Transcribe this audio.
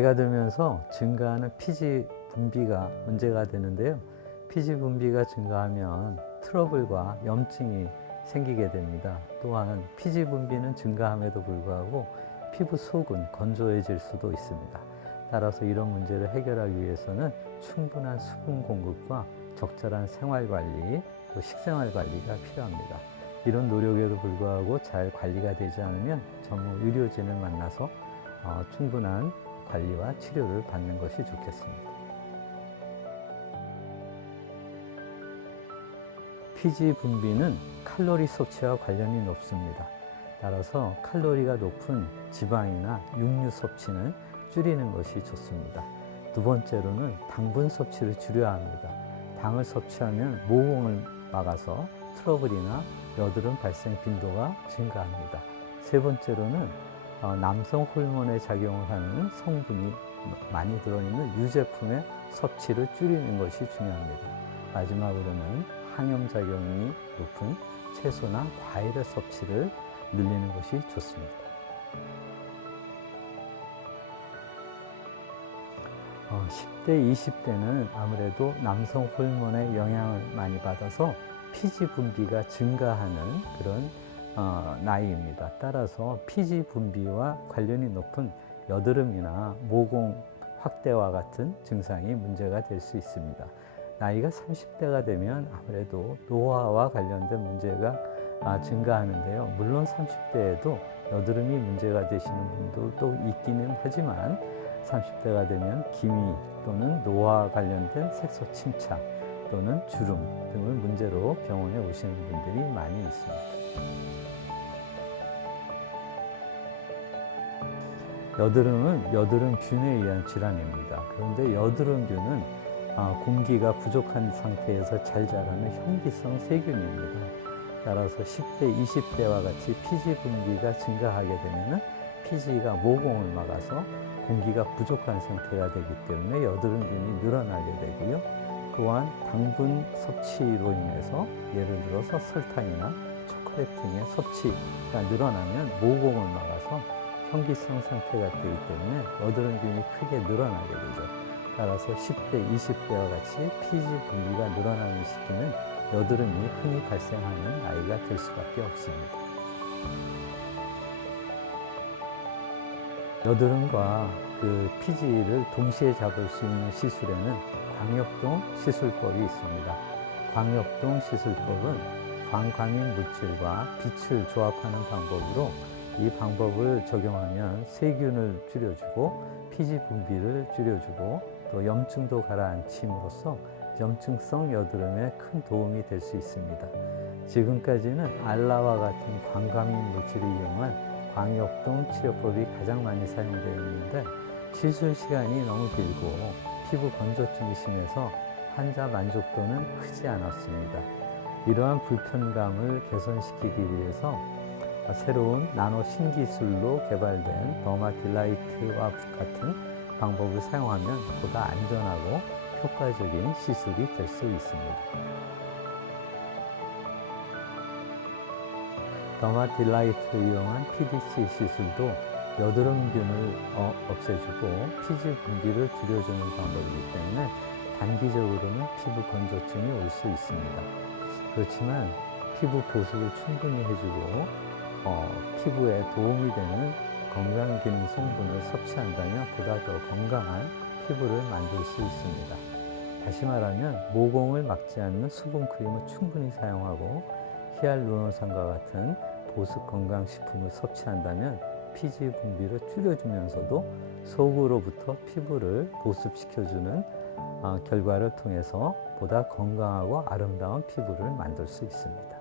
나이가 들면서 증가하는 피지 분비가 문제가 되는데요. 피지 분비가 증가하면 트러블과 염증이 생기게 됩니다. 또한 피지 분비는 증가함에도 불구하고 피부 속은 건조해질 수도 있습니다. 따라서 이런 문제를 해결하기 위해서는 충분한 수분 공급과 적절한 생활 관리, 또 식생활 관리가 필요합니다. 이런 노력에도 불구하고 잘 관리가 되지 않으면 전문 의료진을 만나서 충분한 관리와 치료를 받는 것이 좋겠습니다. 피지 분비는 칼로리 섭취와 관련이 높습니다. 따라서 칼로리가 높은 지방이나 육류 섭취는 줄이는 것이 좋습니다. 두 번째로는 당분 섭취를 줄여야 합니다. 당을 섭취하면 모공을 막아서 트러블이나 여드름 발생 빈도가 증가합니다. 세 번째로는 남성 호르몬에 작용을 하는 성분이 많이 들어있는 유제품의 섭취를 줄이는 것이 중요합니다. 마지막으로는 항염작용이 높은 채소나 과일의 섭취를 늘리는 것이 좋습니다. 10대, 20대는 아무래도 남성 호르몬의 영향을 많이 받아서 피지 분비가 증가하는 그런 나이입니다. 따라서 피지 분비와 관련이 높은 여드름이나 모공 확대와 같은 증상이 문제가 될 수 있습니다. 나이가 30대가 되면 아무래도 노화와 관련된 문제가 증가하는데요. 물론 30대에도 여드름이 문제가 되시는 분들도 있기는 하지만 30대가 되면 기미 또는 노화와 관련된 색소 침착 또는 주름 등을 문제로 병원에 오시는 분들이 많이 있습니다. 여드름은 여드름균에 의한 질환입니다. 그런데 여드름균은 공기가 부족한 상태에서 잘 자라는 현기성 세균입니다. 따라서 10대, 20대와 같이 피지 분비가 증가하게 되면 피지가 모공을 막아서 공기가 부족한 상태가 되기 때문에 여드름균이 늘어나게 되고요. 또한 당분 섭취로 인해서 예를 들어서 설탕이나 초콜릿 등의 섭취가 늘어나면 모공을 막아서 현기성 상태가 되기 때문에 여드름균이 크게 늘어나게 되죠. 따라서 10대, 20대와 같이 피지 분비가 늘어나는 시기는 여드름이 흔히 발생하는 나이가 될 수밖에 없습니다. 여드름과 피지를 동시에 잡을 수 있는 시술에는 광역동 시술법이 있습니다. 광역동 시술법은 광과민 물질과 빛을 조합하는 방법으로 이 방법을 적용하면 세균을 줄여주고 피지 분비를 줄여주고 또 염증도 가라앉힘으로써 염증성 여드름에 큰 도움이 될 수 있습니다. 지금까지는 알라와 같은 광과민 물질을 이용한 광역동 치료법이 가장 많이 사용되어 있는데 시술 시간이 너무 길고 피부 건조증이 심해서 환자 만족도는 크지 않았습니다. 이러한 불편감을 개선시키기 위해서 새로운 나노 신기술로 개발된 더마딜라이트와 같은 방법을 사용하면 보다 안전하고 효과적인 시술이 될 수 있습니다. 더마딜라이트를 이용한 PDC 시술도 여드름균을 없애주고 피지 분비를 줄여주는 방법이기 때문에 단기적으로는 피부 건조증이 올 수 있습니다. 그렇지만 피부 보습을 충분히 해주고 피부에 도움이 되는 건강기능 성분을 섭취한다면 보다 더 건강한 피부를 만들 수 있습니다. 다시 말하면 모공을 막지 않는 수분크림을 충분히 사용하고 히알루론산과 같은 보습 건강식품을 섭취한다면 피지 분비를 줄여주면서도 속으로부터 피부를 보습시켜주는 결과를 통해서 보다 건강하고 아름다운 피부를 만들 수 있습니다.